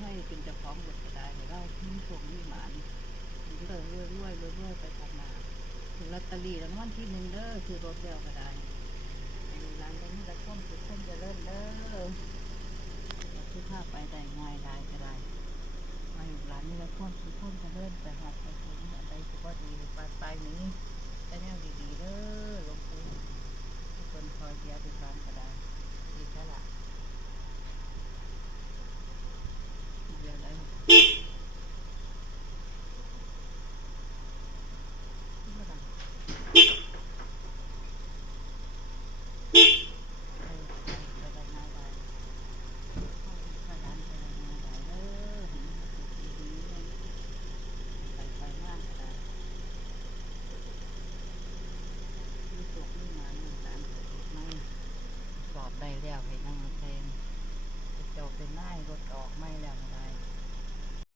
ให้เป็นเจ้าของรถก็ได้ให้เรามีโชคมีหมานเลยรวยรวยรวยรวยไปทำงหน้าถึงลอตเตอรี่รางวัลที่หนึ่งเด้อคือรถเดียวก็ได้ให้านตรงนี้จะท่อมสุดท่อมจะเริ่มเด้อคือภาพไปได้ง่ายได้ก็ได้มาอยู่ร้านนี้ละท่อมสุดท่อมจะเริ่มไปหัดไปถึงอะไรก็บ่ดีไปไปนี้แต่แนวดีๆเด้อหลวงปู่ทุกคนคอยเดียวทุกร้านก็ได้ดีแค่ละ เดี๋ยวได้ไม่ได้เออไปได้ง่ายได้ไปร้านไปได้ง่ายได้เด้อเห็นดีดีไปไปมากก็ได้มีตกมีงานมีการเกิดไม่สอบ ได้แล้วให้นั่งแทนจะจบเป็น